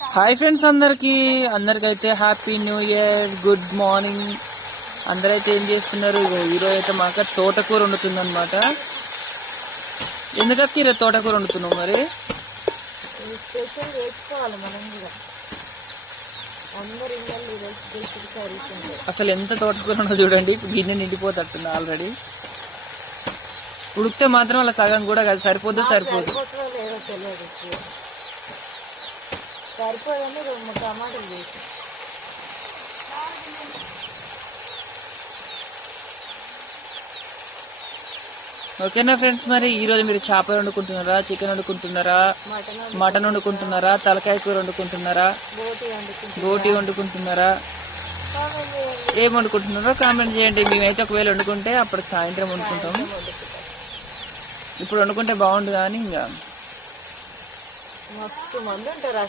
Hi friends అందరికి అందరికైతే happy new year good morning అందరైతే ఏం చేస్తున్నారు? ఈరోజు అయితే మాకు తోటకూర వండుతుందన్నమాట. ఎందుకక్క ఈరోజు తోటకూర వండుతున్నావు మరి? అసలు ఎంత తోటకూర ఉన్నదో చూడండి గిన్నె నిండిపోతట్టుంది ఆల్రెడీ ఉడికితే మాత్రం అలా సగం కూడా కాదు సరిపోదు. సరిపోదు సరిపోదని రెండు టమాటాలు వేసి. ఓకేనా ఫ్రెండ్స్ మరి ఈ రోజు మీరు చేప వండుకుంటున్నారా చికెన్ వండుకుంటున్నారా మటన్ వండుకుంటున్నారా? తలకాయ కూర వండుకుంటున్నారా రోటీ వండుకుంటున్నారా? ఏం వండుకుంటున్నారో కామెంట్ చేయండి. మేమైతే ఒకవేళ వండుకుంటే అప్పుడు సాయంత్రం వండుకుంటాం. ఇప్పుడు వండుకుంటే బాగుండు కానీ ఇంకా. మస్తు మంది ఉంటారు ఆ